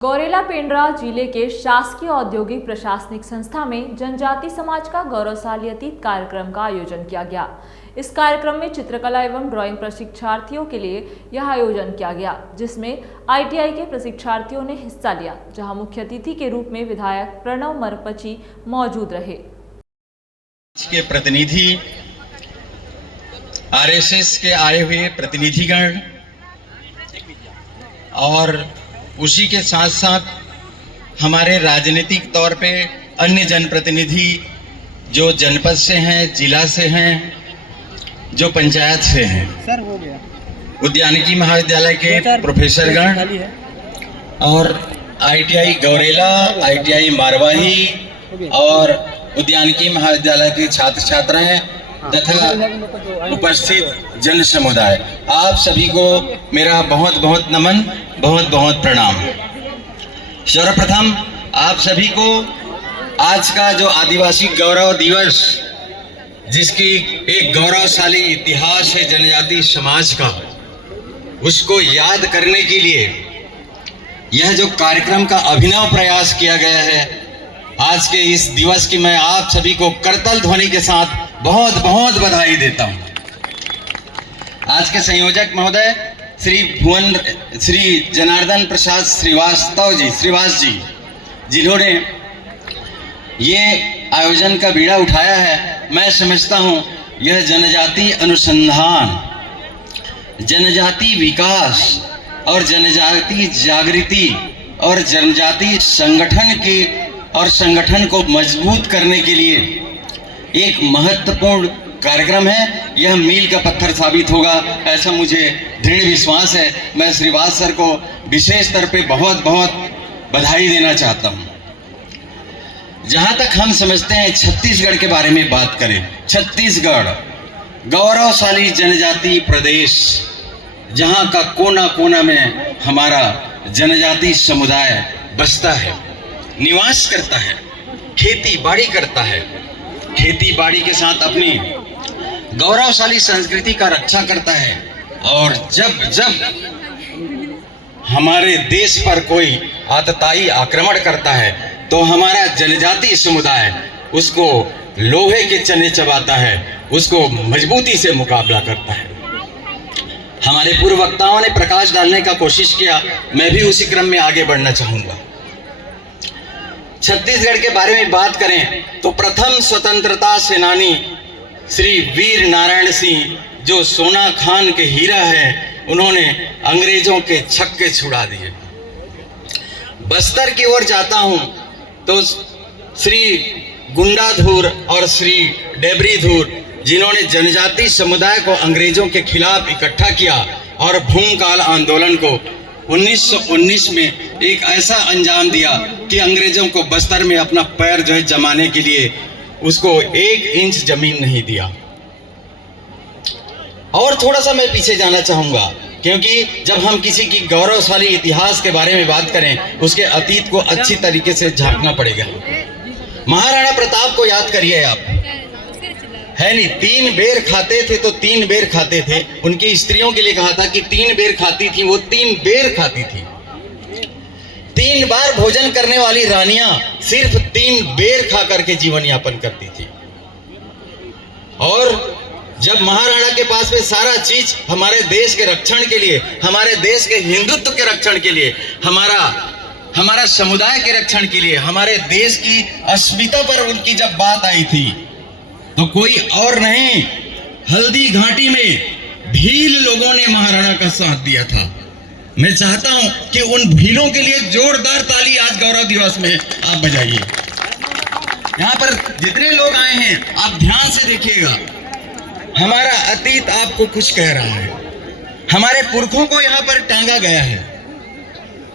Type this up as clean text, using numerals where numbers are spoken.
गौरेला पेंड्रा जिले के शासकीय औद्योगिक प्रशासनिक संस्था में जनजाति समाज का गौरवशाली अतीत कार्यक्रम का आयोजन किया गया। इस कार्यक्रम में चित्रकला एवं ड्राइंग प्रशिक्षार्थियों के लिए यह आयोजन किया गया, जिसमें आईटीआई के प्रशिक्षार्थियों ने हिस्सा लिया, जहां मुख्य अतिथि के रूप में विधायक प्रणव मरपची मौजूद रहे। के प्रतिनिधि, आरएसएस के आए हुए प्रतिनिधिगण और उसी के साथ साथ हमारे राजनीतिक तौर पे अन्य जनप्रतिनिधि जो जनपद से हैं, जिला से हैं, जो पंचायत से हैं, सर हो गया उद्यानिकी महाविद्यालय के प्रोफेसरगण और आईटीआई गौरेला, आईटीआई मारवाही और उद्यानिकी महाविद्यालय के छात्र छात्राएं तथा उपस्थित जन समुदाय, आप सभी को मेरा बहुत बहुत नमन, बहुत बहुत प्रणाम। सर्वप्रथम आप सभी को आज का जो आदिवासी गौरव दिवस, जिसकी एक गौरवशाली इतिहास है जनजाति समाज का, उसको याद करने के लिए यह जो कार्यक्रम का अभिनव प्रयास किया गया है, आज के इस दिवस की मैं आप सभी को करतल ध्वनि के साथ बहुत बहुत बधाई देता हूं। आज के संयोजक महोदय श्री जनार्दन प्रसाद श्रीवास जी, जिन्होंने ये आयोजन का बीड़ा उठाया है, मैं समझता हूं यह जनजाति अनुसंधान, जनजाति विकास और जनजाति जागृति और जनजाति संगठन को मजबूत करने के लिए एक महत्वपूर्ण कार्यक्रम है। यह मील का पत्थर साबित होगा, ऐसा मुझे दृढ़ विश्वास है। मैं श्रीवास सर को विशेष तौर पे बहुत बहुत बधाई देना चाहता हूं। जहां तक हम समझते हैं, छत्तीसगढ़ के बारे में बात करें, छत्तीसगढ़ गौरवशाली जनजाति प्रदेश, जहां का कोना कोना में हमारा जनजाति समुदाय बसता है, निवास करता है, खेती बाड़ी करता है, खेती बाड़ी के साथ अपनी गौरवशाली संस्कृति का रक्षा करता है। और जब जब हमारे देश पर कोई आतताई आक्रमण करता है तो हमारा जनजाति समुदाय उसको लोहे के चने चबाता है, उसको मजबूती से मुकाबला करता है। हमारे पूर्व वक्ताओं ने प्रकाश डालने का कोशिश किया, मैं भी उसी क्रम में आगे बढ़ना चाहूंगा। छत्तीसगढ़ के बारे में बात करें तो प्रथम स्वतंत्रता सेनानी श्री वीर नारायण सिंह, जो सोना खान के हीरा है, उन्होंने अंग्रेजों के छक्के छुड़ा दिए। बस्तर की ओर जाता हूं तो श्री गुंडाधुर और श्री डेबरीधुर, जिन्होंने जनजाति समुदाय को अंग्रेजों के खिलाफ इकट्ठा किया और भूमकाल आंदोलन को 1919 में एक ऐसा अंजाम दिया कि अंग्रेजों को बस्तर में अपना पैर जो है जमाने के लिए उसको 1 इंच जमीन नहीं दिया। और थोड़ा सा मैं पीछे जाना चाहूंगा, क्योंकि जब हम किसी की गौरवशाली इतिहास के बारे में बात करें, उसके अतीत को अच्छी तरीके से झांकना पड़ेगा। महाराणा प्रताप को याद करिए आप, है नहीं, 3 बेर खाते थे तो 3 बेर खाते थे। उनकी स्त्रियों के लिए कहा था कि 3 बेर खाती थी, वो 3 बेर खाती थी। 3 बार भोजन करने वाली रानियां सिर्फ 3 बेर खा करके जीवन यापन करती थी। और जब महाराणा के पास में सारा चीज हमारे देश के रक्षण के लिए, हमारे देश के हिंदुत्व के रक्षण के लिए, हमारा समुदाय के रक्षण के लिए, हमारे देश की अस्मिता पर उनकी जब बात आई थी, तो कोई और नहीं, हल्दी घाटी में भील लोगों ने महाराणा का साथ दिया था। मैं चाहता हूं कि उन भीलों के लिए जोरदार ताली आज गौरव दिवस में आप बजाइए। यहां पर जितने लोग आए हैं, आप ध्यान से देखिएगा, हमारा अतीत आपको कुछ कह रहा है। हमारे पुरखों को यहां पर टांगा गया है।